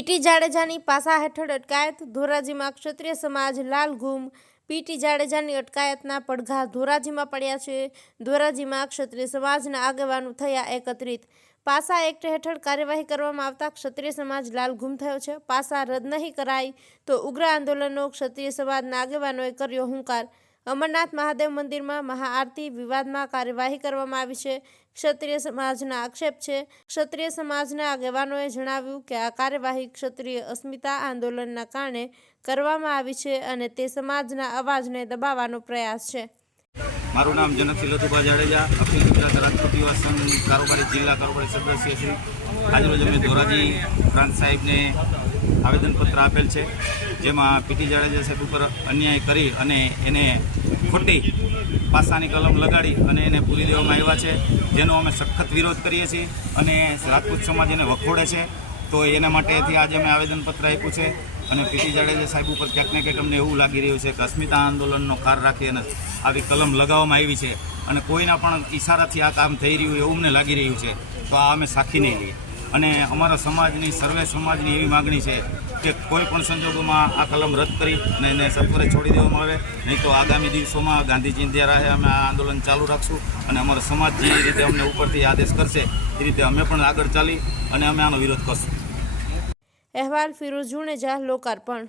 PT જાડેજાની પાસા હેઠળ અટકાયત. ધોરાજીમાં ક્ષત્રિય સમાજ લાલ ગુમ પીટી જાડેજાની અટકાયતના પડઘા ધોરાજીમાં પડ્યા છે. ધોરાજીમાં ક્ષત્રિય સમાજના આગેવાનો થયા એકત્રિત. પાસા એક્ટ હેઠળ કાર્યવાહી કરવામાં આવતા ક્ષત્રિય સમાજ લાલ ગુમ થયો છે. પાસા રદ નહીં કરાય તો ઉગ્ર આંદોલનનો ક્ષત્રિય સમાજના આગેવાનોએ કર્યો હુંકાર. અમરનાથ મહાદેવ મંદિરમાં મહાઆરતી વિવાદમાં કાર્યવાહી કરવામાં આવી છે. ક્ષત્રિય સમાજના આક્ષેપ છે. ક્ષત્રિય સમાજના આગેવાનોએ જણાવ્યું કે આ કાર્યવાહી ક્ષત્રિય અસ્મિતા આંદોલનના કારણે કરવામાં આવી છે અને તે સમાજના અવાજને દબાવવાનો પ્રયાસ છે. મારું નામ જનકસિંહ લતુભા જાડેજા, અખિલ ગુજરાત રાજકોટ યુવા કારોબારી જિલ્લા કારોબારી સદસ્ય શ્રી આજરોજ અમે ધોરાજી પ્રાંત સાહેબને આવેદનપત્ર આપેલ છે, જેમાં પીટી જાડેજા સાહેબ ઉપર અન્યાય કરી અને એને ખોટી પાસાની કલમ લગાડી અને એને પૂરી દેવામાં આવ્યા છે, જેનો અમે સખત વિરોધ કરીએ છીએ અને રાજપૂત સમાજ એને વખોડે છે. તો એના માટેથી આજે અમે આવેદનપત્ર આપ્યું છે અને પીટી જાડેજા સાહેબ ઉપર ક્યાંક ને ક્યાંક અમને એવું લાગી રહ્યું છે કે અસ્મિતા આંદોલનનો કાર રાખી અને આવી કલમ લગાવવામાં આવી છે અને કોઈના પણ ઈશારાથી આ કામ થઈ રહ્યું એવું અમને લાગી રહ્યું છે, તો આ અમે સાખી નહીં લઈએ. અને અમારા સમાજની, સર્વે સમાજની એવી માગણી છે કે કોઈ પણ સંજોગોમાં આ કલમ રદ કરી અને એને સત્વરે છોડી દેવામાં આવે, નહીં તો આગામી દિવસોમાં ગાંધીજી દ્વારા અમે આ આંદોલન ચાલુ રાખશું અને અમારો સમાજ જે રીતે અમને ઉપરથી આદેશ કરશે, એ રીતે અમે પણ આગળ ચાલી અને અમે આનો વિરોધ કરશું. અહેવાલ ફિરોઝ જુણેજા લોકાર્પણ